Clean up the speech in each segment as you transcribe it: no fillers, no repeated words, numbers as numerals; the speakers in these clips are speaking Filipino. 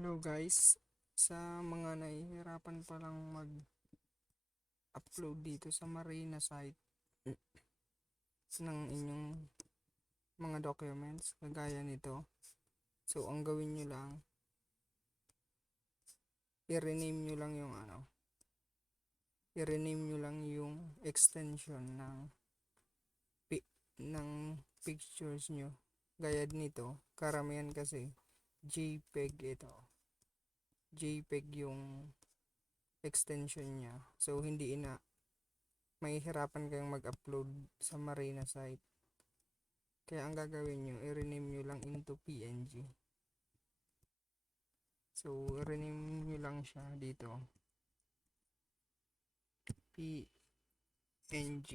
Hello guys, sa mga nahihirapan pa lang mag-upload dito sa Marina site ng inyong mga documents, kagaya nito. So, ang gawin nyo lang, i-rename nyo lang yung i-rename nyo lang yung extension ng pictures nyo. Gaya nito, karamihan kasi JPEG ito. JPEG yung extension niya. So, hindi mahihirapan kayong mag-upload sa Marina site. Kaya ang gagawin nyo, i-rename nyo lang into PNG. So, i-rename nyo lang siya dito. PNG.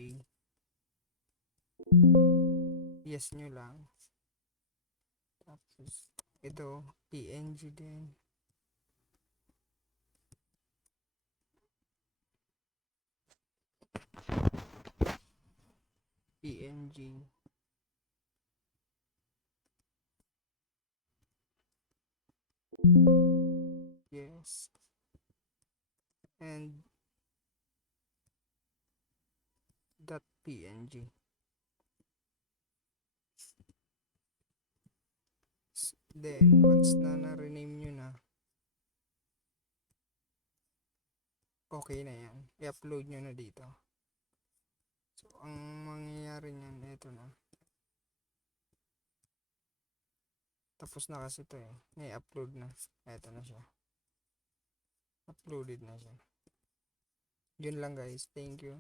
Yes nyo lang. Tapos, ito, PNG din. PNG. Yes. And .png. Then, once na-rename nyo na, okay na yan. I-upload nyo na dito. So, ang mangyayari nyan, ito na. Tapos na kasi ito eh. May-upload na. Ito na siya. Uploaded na siya. Yun lang guys. Thank you.